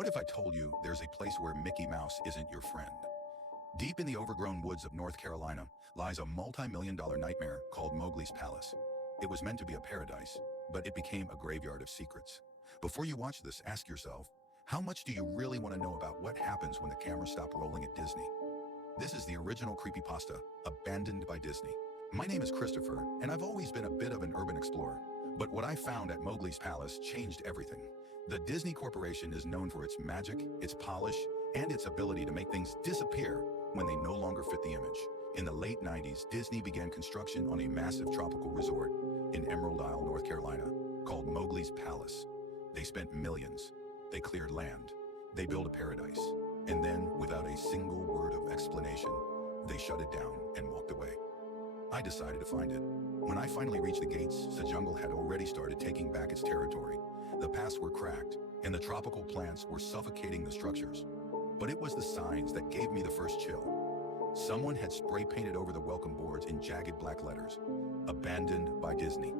What if I told you there's a place where Mickey Mouse isn't your friend? Deep in the overgrown woods of North Carolina lies a multi-million-dollar nightmare called Mowgli's Palace. It was meant to be a paradise, but it became a graveyard of secrets. Before you watch this, ask yourself, how much do you really want to know about what happens when the cameras stop rolling at Disney? This is the original creepypasta, Abandoned by Disney. My name is Christopher, and I've always been a bit of an urban explorer. But what I found at Mowgli's Palace changed everything. The Disney Corporation is known for its magic, its polish, and its ability to make things disappear when they no longer fit the image. In the late 90s, Disney began construction on a massive tropical resort in Emerald Isle, North Carolina, called Mowgli's Palace. They spent millions. They cleared land. They built a paradise. And then, without a single word of explanation, they shut it down and walked away. I decided to find it. When I finally reached the gates, the jungle had already started taking back its territory. The paths were cracked, and the tropical plants were suffocating the structures. But it was the signs that gave me the first chill. Someone had spray painted over the welcome boards in jagged black letters, Abandoned by Disney.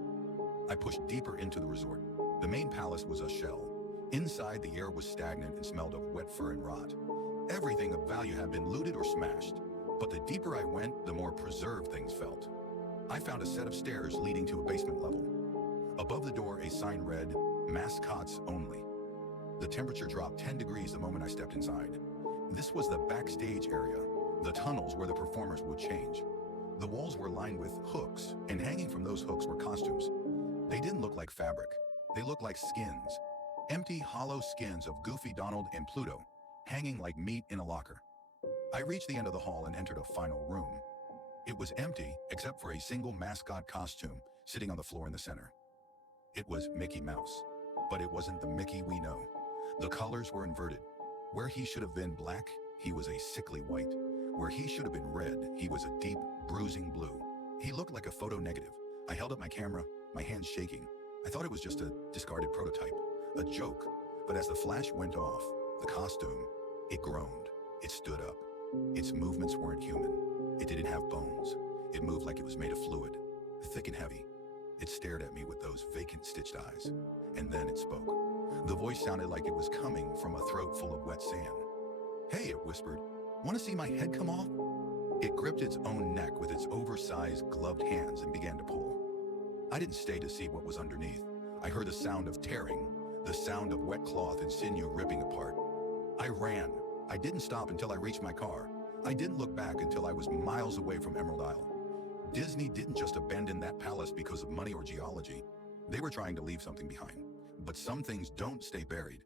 I pushed deeper into the resort. The main palace was a shell. Inside, the air was stagnant and smelled of wet fur and rot. Everything of value had been looted or smashed. But the deeper I went, the more preserved things felt. I found a set of stairs leading to a basement level. Above the door, a sign read, Mascots Only. The temperature dropped 10 degrees the moment I stepped inside. This was the backstage area, the tunnels where the performers would change. The walls were lined with hooks, and hanging from those hooks were costumes. They didn't look like fabric. They looked like skins. Empty, hollow skins of Goofy, Donald, and Pluto, hanging like meat in a locker. I reached the end of the hall and entered a final room. It was empty, except for a single mascot costume sitting on the floor in the center. It was Mickey Mouse, but it wasn't the Mickey we know. The colors were inverted. Where he should have been black, he was a sickly white. Where he should have been red, he was a deep, bruising blue. He looked like a photo negative. I held up my camera, my hands shaking. I thought it was just a discarded prototype, a joke. But as the flash went off, the costume, it groaned. It stood up. Its movements weren't human. It didn't have bones. It moved like it was made of fluid, thick and heavy. It stared at me with those vacant stitched eyes. And then it spoke. The voice sounded like it was coming from a throat full of wet sand. "Hey," it whispered, "want to see my head come off?" It gripped its own neck with its oversized, gloved hands and began to pull. I didn't stay to see what was underneath. I heard the sound of tearing, the sound of wet cloth and sinew ripping apart. I ran. I didn't stop until I reached my car. I didn't look back until I was miles away from Emerald Isle. Disney didn't just abandon that palace because of money or geology. They were trying to leave something behind. But some things don't stay buried.